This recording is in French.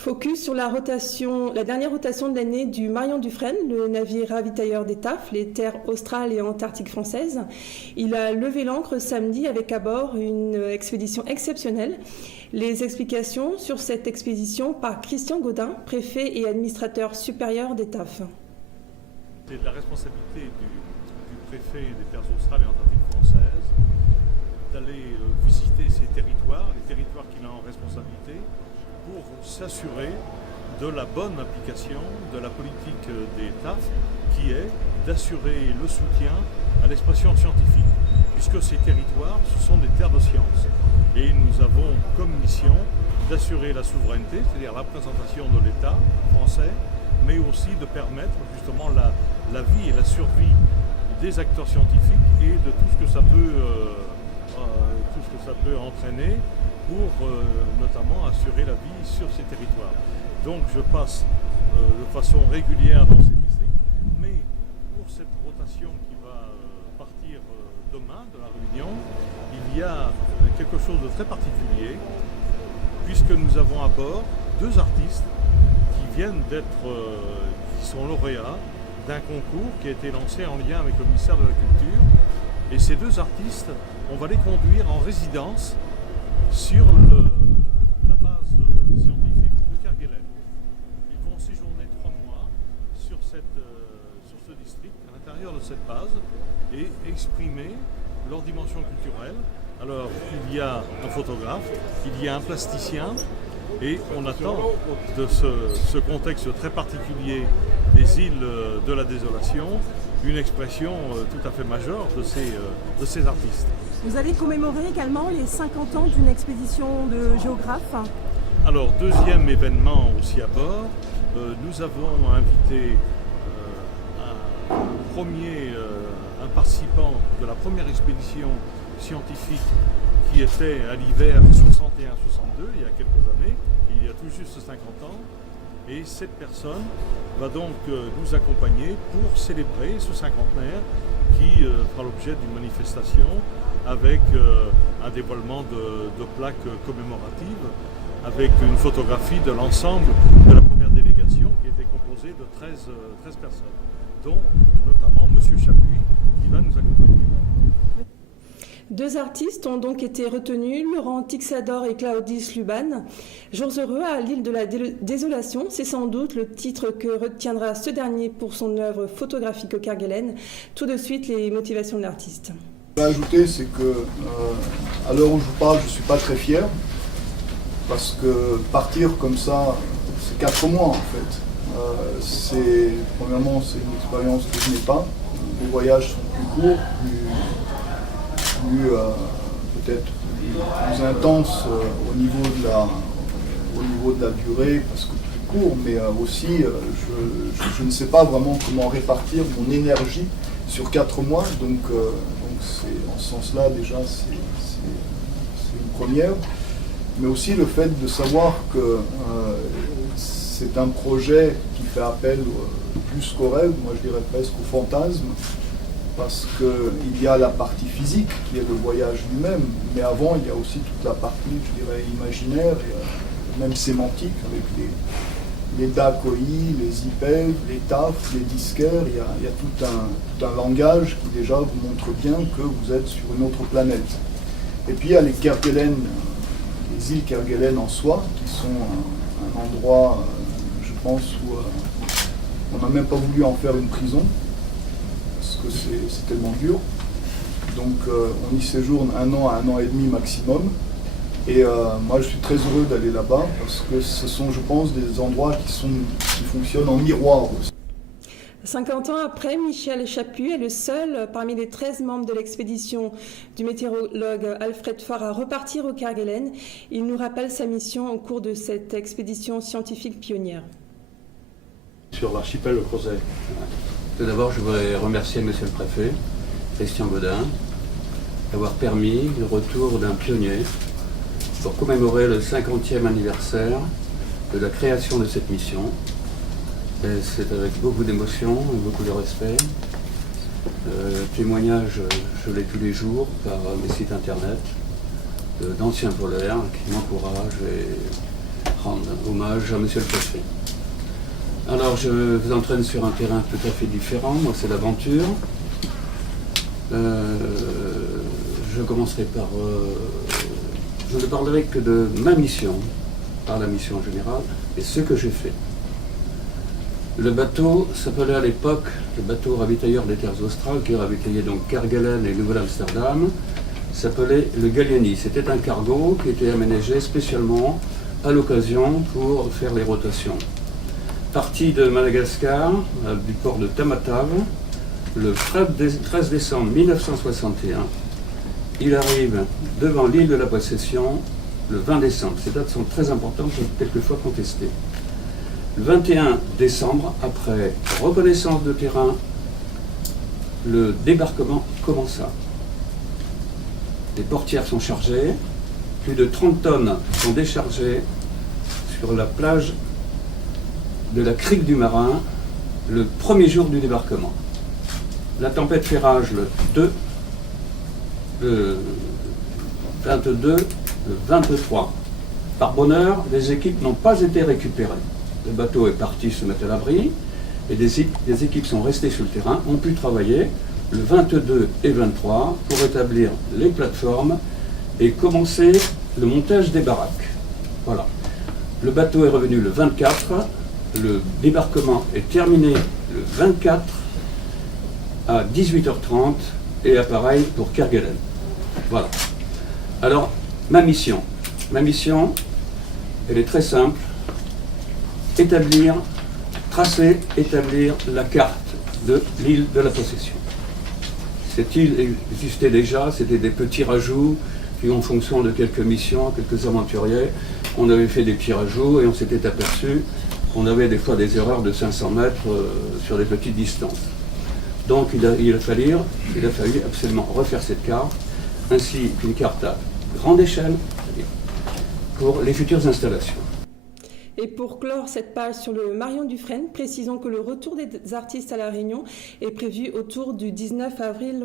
Focus sur la dernière rotation de l'année du Marion Dufresne, le navire ravitailleur des TAF, les terres australes et antarctiques françaises. Il a levé l'ancre samedi avec à bord une expédition exceptionnelle. Les explications sur cette expédition par Christian Gaudin, préfet et administrateur supérieur des TAF. C'est de la responsabilité du préfet des terres australes et antarctiques françaises d'aller visiter ces territoires, les territoires qu'il a en responsabilité, pour s'assurer de la bonne application de la politique des TAF, qui est d'assurer le soutien à l'expression scientifique, puisque ces territoires, ce sont des terres de science. Et nous avons comme mission d'assurer la souveraineté, c'est-à-dire la représentation de l'État français, mais aussi de permettre justement la vie et la survie des acteurs scientifiques et de tout ce que ça peut entraîner pour notamment assurer la vie sur ces territoires. Donc je passe de façon régulière dans ces districts, mais pour cette rotation qui va partir demain de la Réunion, il y a quelque chose de très particulier, puisque nous avons à bord deux artistes qui sont lauréats d'un concours qui a été lancé en lien avec le ministère de la Culture. Et ces deux artistes, on va les conduire en résidence sur la base scientifique de Kerguelen. Ils vont séjourner 3 mois sur ce district, à l'intérieur de cette base, et exprimer leur dimension culturelle. Alors, il y a un photographe, il y a un plasticien, et on attend de ce contexte très particulier des îles de la désolation une expression tout à fait majeure de ces artistes. Vous allez commémorer également les 50 ans d'une expédition de géographes. Alors, deuxième événement aussi à bord, nous avons invité un participant de la première expédition scientifique qui était à l'hiver 61-62, il y a quelques années, il y a tout juste 50 ans. Et cette personne va donc nous accompagner pour célébrer ce cinquantenaire qui fera l'objet d'une manifestation avec un dévoilement de plaques commémoratives, avec une photographie de l'ensemble de la première délégation qui était composée de 13 personnes, dont notamment M. Chapuis qui va nous accompagner. Deux artistes ont donc été retenus, Laurent Tixador et Claudis Luban. Jours heureux à l'île de la Désolation, c'est sans doute le titre que retiendra ce dernier pour son œuvre photographique au Kerguelen. Tout de suite, les motivations de l'artiste. Ce que je vais ajouter, c'est que à l'heure où je vous parle, je ne suis pas très fier, parce que partir comme ça, c'est 4 mois en fait. Premièrement, c'est une expérience que je n'ai pas. Les voyages sont plus courts, peut-être plus intense au niveau de la durée, parce que plus court, mais aussi je ne sais pas vraiment comment répartir mon énergie sur 4 mois, donc en ce sens-là déjà c'est une première, mais aussi le fait de savoir que c'est un projet qui fait appel plus qu'au rêve, moi je dirais presque au fantasme, parce qu'il y a la partie physique qui est le voyage lui-même, mais avant il y a aussi toute la partie, je dirais, imaginaire et même sémantique, avec les DACOI, les IPEV, les TAF, les disquaires. Il y a tout un langage qui déjà vous montre bien que vous êtes sur une autre planète. Et puis il y a les Kerguelen, les îles Kerguelen en soi, qui sont un endroit, je pense, où on n'a même pas voulu en faire une prison, parce que c'est tellement dur. Donc on y séjourne 1 an à 1 an et demi maximum. Et moi je suis très heureux d'aller là-bas, parce que ce sont, je pense, des endroits qui fonctionnent en miroir aussi. 50 ans après, Michel Chapuis est le seul parmi les 13 membres de l'expédition du météorologue Alfred Farr à repartir au Kerguelen. Il nous rappelle sa mission au cours de cette expédition scientifique pionnière. Sur l'archipel Crozet. Tout d'abord, je voudrais remercier Monsieur le Préfet, Christian Gaudin, d'avoir permis le retour d'un pionnier pour commémorer le 50e anniversaire de la création de cette mission. Et c'est avec beaucoup d'émotion et beaucoup de respect. Témoignages, je l'ai tous les jours par mes sites internet d'anciens polaires qui m'encouragent et rendre hommage à monsieur le préfet. Alors je vous entraîne sur un terrain tout à fait différent, moi c'est l'aventure. Je commencerai par... je ne parlerai que de ma mission, pas la mission en général, et ce que j'ai fait. Le bateau s'appelait à l'époque le bateau ravitailleur des terres australes, qui ravitaillait donc Kerguelen et Nouvelle-Amsterdam, s'appelait le Gallieni. C'était un cargo qui était aménagé spécialement à l'occasion pour faire les rotations. Parti de Madagascar, du port de Tamatave, le 13 décembre 1961, il arrive devant l'île de la Possession le 20 décembre. Ces dates sont très importantes et quelquefois contestées. Le 21 décembre, après reconnaissance de terrain, le débarquement commença. Les portières sont chargées, plus de 30 tonnes sont déchargées sur la plage de la crique du Marin le premier jour du débarquement. La tempête fait rage le 2, le 22, le 23. Par bonheur, les équipes n'ont pas été récupérées. Le bateau est parti se mettre à l'abri et des équipes sont restées sur le terrain, ont pu travailler le 22 et 23 pour établir les plateformes et commencer le montage des baraques. Voilà. Le bateau est revenu le 24, le débarquement est terminé le 24 à 18h30 et à pareil pour Kerguelen. Voilà. Alors, ma mission, elle est très simple. Établir la carte de l'île de la Possession. Cette île existait déjà, c'était des petits rajouts, puis en fonction de quelques missions, quelques aventuriers, on avait fait des petits rajouts et on s'était aperçu qu'on avait des fois des erreurs de 500 mètres sur des petites distances. Donc il a fallu absolument refaire cette carte, ainsi qu'une carte à grande échelle, pour les futures installations. Et pour clore cette page sur le Marion Dufresne, précisons que le retour des artistes à La Réunion est prévu autour du 19 avril